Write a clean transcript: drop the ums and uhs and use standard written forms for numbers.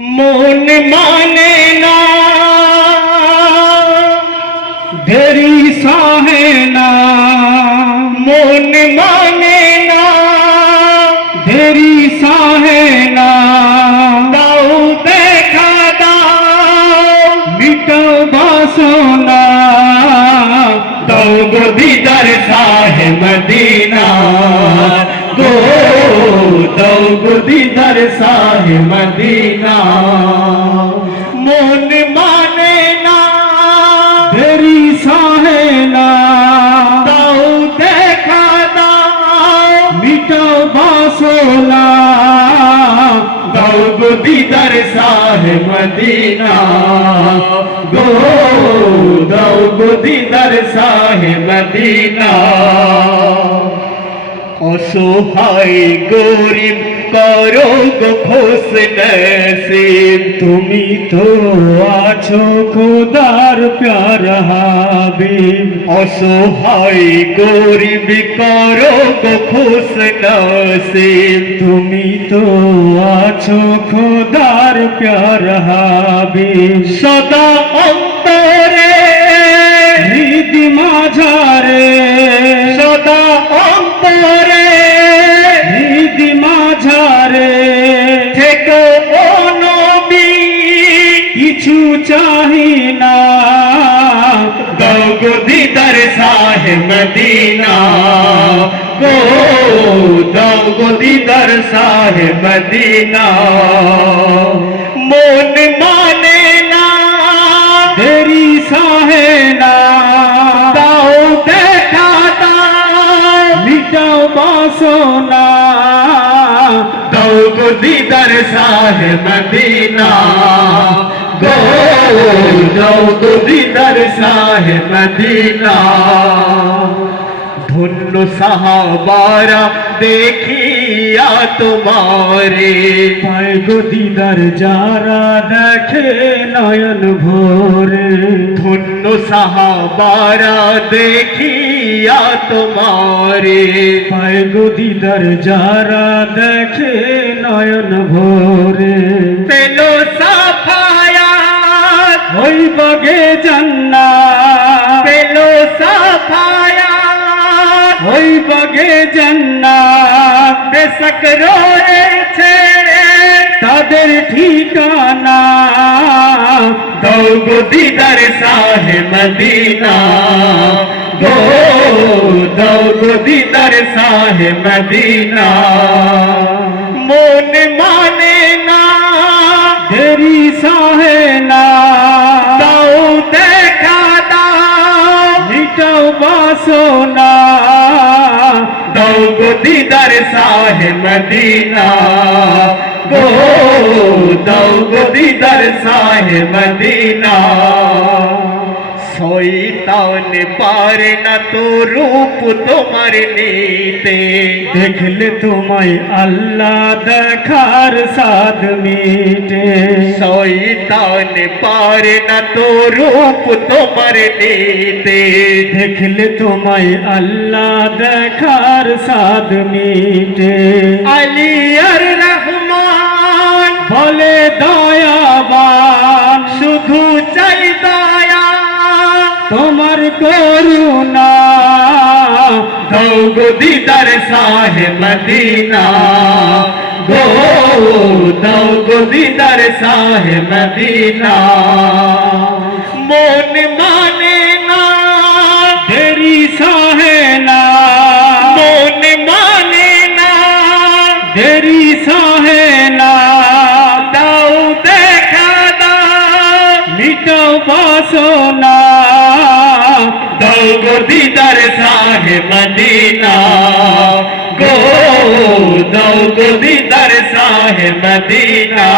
মন মানে না দেরি সহে না, মন মানে না দেরি সহে না। দাও দেখা দাও মিটাও বাসনা, দাও গো দিদার শাহে মদিনা গো, দাও গো দিদার শাহে মদিনা। মন মানে না দেরি সহে না, দাও দেখা দাও মিটাও বাসনা, দাও গো দিদার শাহে মদিনা গো, দাও গো দিদার শাহে মদিনা। অসহায় গরিব করো গো খোশ নসিব, তুমি তো আছো খোদার প্যারা হাবিব। অসহায় গরিব করো গো খোশ নসিব, তুমি তো আছো খোদার প্যারা হাবিব। সদা অন্তরে হৃদ মাঝারে, সদা অন্তরে হৃদ মাঝারে থেকো ও নবী, কিছু চাহি না, দাও গো দিদার শাহে মদিনা গো, দাও গো দিদার শাহে মদিনা। মন মানে না দেরি সহে না, দাও দেখা দাও মিটাও বাসনা, দাও গো দিদার শাহে মদিনা গো, দাও গো দিদার শাহে মদিনা। ধন্য সাহাবারা দেখিয়া তোমারে, পায় গো দিদার যারা দেখে নয়ন ভোরে। ধন্য সাহাবারা দেখিয়া তোমারে, পায় গো দিদার যারা দেখে নয়ন ভোরে। পেলো সাফায়াত হইবগে জান্নাত, পেলো সাফায়াত হইবগে জান্নাত। বেশক রয়েছে তাদের ঠিকানা, দাও গো দিদার শাহে মদিনা গো, দাও গো দিদার শাহে মদিনা। মন মানে না দেরি সহে না, দাও দেখা দাও মিটাও বাসনা, দাও গো দিদার শাহে মদিনা গো, দাও গো দিদার শাহে মদিনা। শয়তান পারে না তো রূপ তোমার নিতে, দেখলে তোমায় আল্লাহ দেখার সাধ মিটে। শয়তান পারে না তো রূপ তোমার নিতে, দেখলে তোমায় আল্লাহ দেখার সাধ মিটে। আলী আর রহমান বলে দয়াবান, শুধু চাই দয়া তোমার করুণা, দাও গো দিদার শাহে মদিনা গো, দাও গো দিদার শাহে মদিনা। মন মানে না দেরি সহে না, মন মানে না দেরি সহে না, দাও দেখা দাও মিটাও বাসনা, দাও গো দিদার শাহে মদিনা গো, দাও গো দিদার শাহে মদিনা।